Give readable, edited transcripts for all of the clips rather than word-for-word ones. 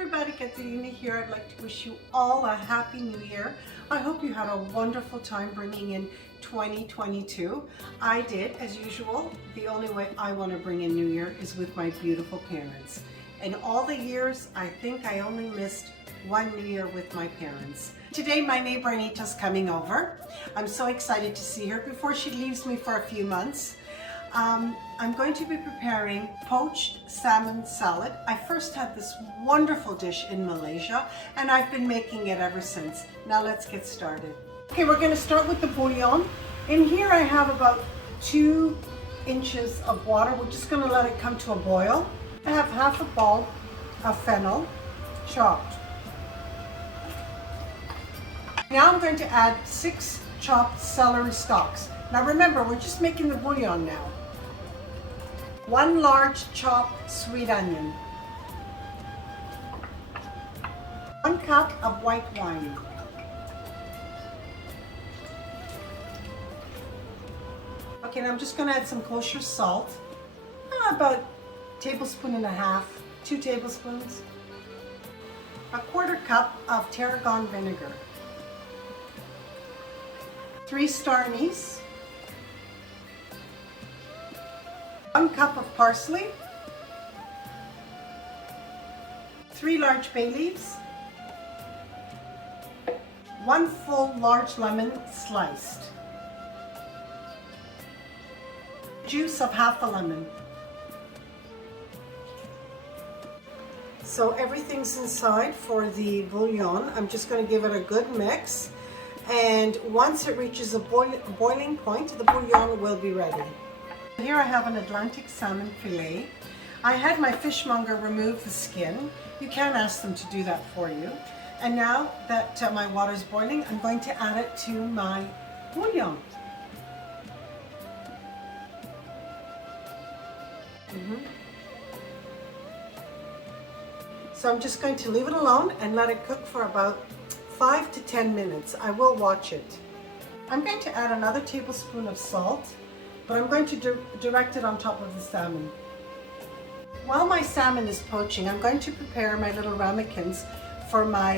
everybody, Katerina here. I'd like to wish you all a happy new year. I hope you had a wonderful time bringing in 2022. I did, as usual. The only way I want to bring in New Year is with my beautiful parents. In all the years, I think I only missed one New Year with my parents. Today, my neighbor Anita's coming over. I'm so excited to see her before she leaves me for a few months. I'm going to be preparing poached salmon salad. I first had this wonderful dish in Malaysia and I've been making it ever since. Now let's get started. Okay, we're going to start with the bouillon. In here I have about 2 inches of water. We're just going to let it come to a boil. I have half a ball of fennel chopped. Now I'm going to add 6 chopped celery stalks. Now remember, we're just making the bouillon now. 1 large chopped sweet onion. 1 cup of white wine. Okay, now I'm just going to add some kosher salt. About 1.5 tablespoons, 2 tablespoons. 1/4 cup of tarragon vinegar. 3 star anise. 1 cup of parsley, 3 large bay leaves, 1 full large lemon sliced, juice of half a lemon. So everything's inside for the bouillon. I'm just going to give it a good mix, and once it reaches a boiling point, the bouillon will be ready. Here I have an Atlantic salmon fillet. I had my fishmonger remove the skin. You can ask them to do that for you. And now that my water is boiling, I'm going to add it to my bouillon. So I'm just going to leave it alone and let it cook for about 5 to 10 minutes. I will watch it. I'm going to add another tablespoon of salt, but I'm going to direct it on top of the salmon. While my salmon is poaching, I'm going to prepare my little ramekins for my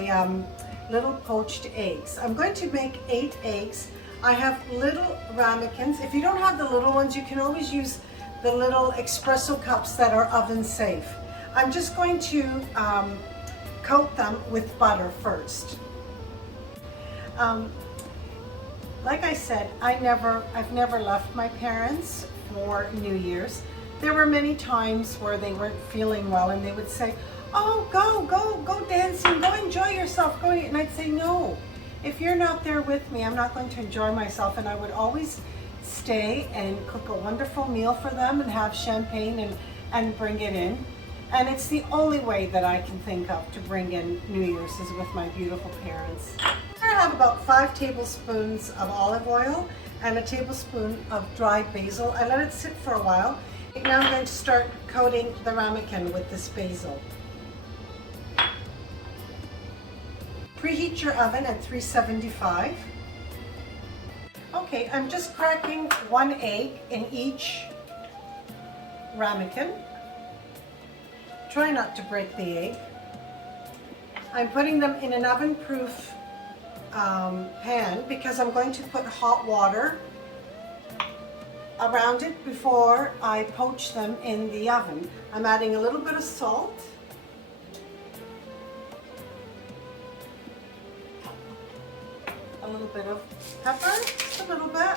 little poached eggs. I'm going to make 8 eggs. I have little ramekins. If you don't have the little ones, you can always use the little espresso cups that are oven safe. I'm just going to coat them with butter first. Like I said, I've never left my parents for New Year's. There were many times where they weren't feeling well and they would say, "Oh, go dancing, go enjoy yourself, go." And I'd say, "No, if you're not there with me, I'm not going to enjoy myself." And I would always stay and cook a wonderful meal for them and have champagne and bring it in. And it's the only way that I can think of to bring in New Year's is with my beautiful parents. I have about 5 tablespoons of olive oil and a tablespoon of dried basil. I let it sit for a while. Now I'm going to start coating the ramekin with this basil. Preheat your oven at 375. Okay, I'm just cracking 1 egg in each ramekin. Try not to break the egg. I'm putting them in an oven-proof pan because I'm going to put hot water around it before I poach them in the oven. I'm adding a little bit of salt, a little bit of pepper, just a little bit.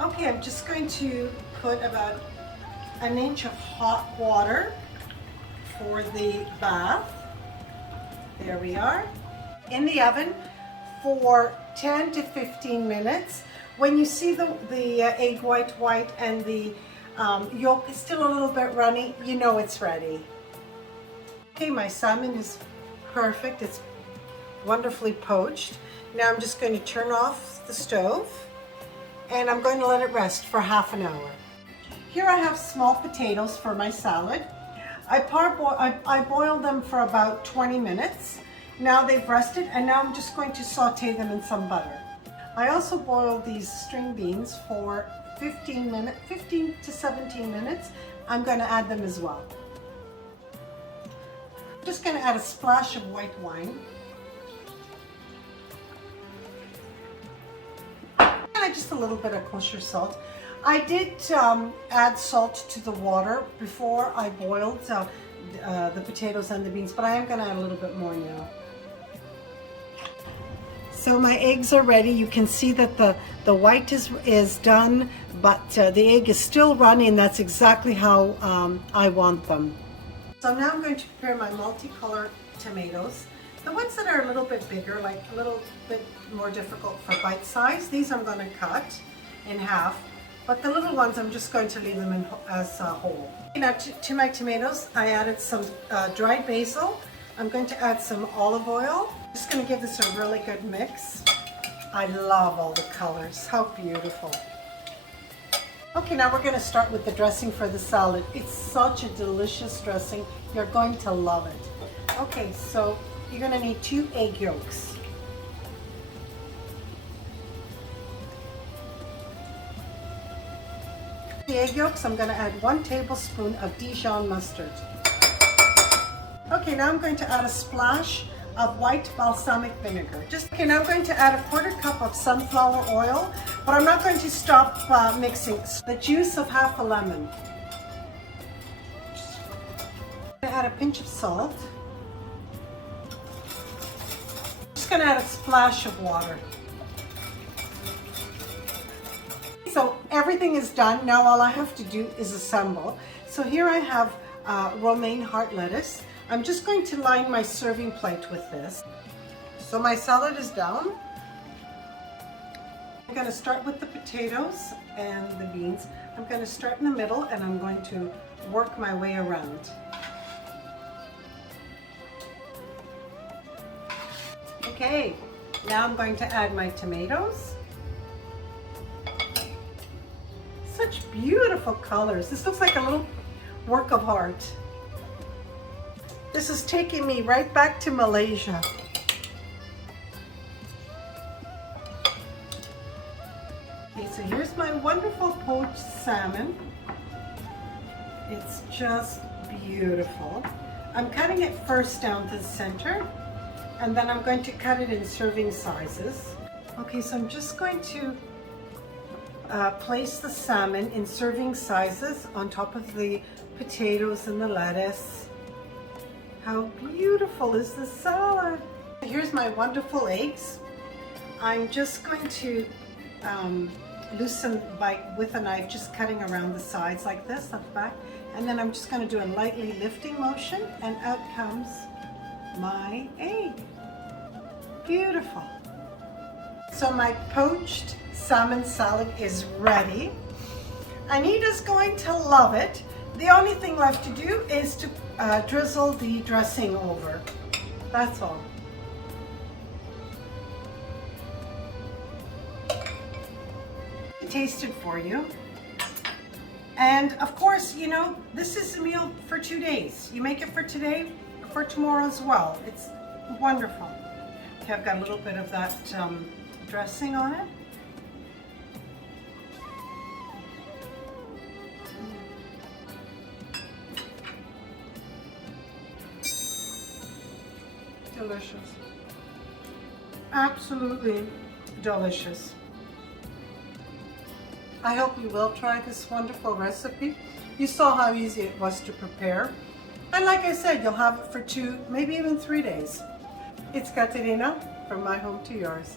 Okay, I'm just going to put about 1 inch of hot water for the bath. There we are. In the oven for 10 to 15 minutes. When you see the egg white and the yolk is still a little bit runny, you know it's ready. Okay, my salmon is perfect. It's wonderfully poached. Now I'm just going to turn off the stove and I'm going to let it rest for half an hour. Here I have small potatoes for my salad. I boiled them for about 20 minutes. Now they've rested and now I'm just going to saute them in some butter. I also boiled these string beans for 15 to 17 minutes. I'm going to add them as well. Just going to add a splash of white wine. And just a little bit of kosher salt. I did add salt to the water before I boiled the potatoes and the beans, but I am going to add a little bit more now. So my eggs are ready. You can see that the white is done, but the egg is still running. That's exactly how I want them. So now I'm going to prepare my multicolored tomatoes. The ones that are a little bit bigger, like a little bit more difficult for bite size, these I'm going to cut in half. But the little ones, I'm just going to leave them as whole. Now to my tomatoes, I added some dried basil. I'm going to add some olive oil. Just going to give this a really good mix. I love all the colors. How beautiful. Okay, now we're going to start with the dressing for the salad. It's such a delicious dressing. You're going to love it. Okay, so you're going to need 2 egg yolks. The egg yolks, I'm going to add 1 tablespoon of Dijon mustard. Okay, now I'm going to add a splash of white balsamic vinegar. Okay, now I'm going to add a 1/4 cup of sunflower oil, but I'm not going to stop mixing. The juice of half a lemon. I'm going to add a pinch of salt. I'm just going to add a splash of water. So everything is done. Now all I have to do is assemble. So here I have romaine heart lettuce. I'm just going to line my serving plate with this. So my salad is down. I'm going to start with the potatoes and the beans. I'm going to start in the middle and I'm going to work my way around. Okay, now I'm going to add my tomatoes. Such beautiful colors. This looks like a little work of art. This is taking me right back to Malaysia. Okay, so here's my wonderful poached salmon. It's just beautiful. I'm cutting it first down to the center, and then I'm going to cut it in serving sizes. Okay, so I'm just going to place the salmon in serving sizes on top of the potatoes and the lettuce. How beautiful is the salad? Here's my wonderful eggs. I'm just going to loosen with a knife, just cutting around the sides like this at the back. And then I'm just going to do a lightly lifting motion, and out comes my egg. Beautiful. So my poached salmon salad is ready. Anita's going to love it. The only thing left to do is to drizzle the dressing over. That's all. Taste it for you. And of course, you know, this is a meal for 2 days. You make it for today, for tomorrow as well. It's wonderful. Okay, I've got a little bit of that dressing on it. Delicious. Absolutely delicious. I hope you will try this wonderful recipe. You saw how easy it was to prepare. And like I said, you'll have it for 2, maybe even 3 days. It's Katerina from my home to yours.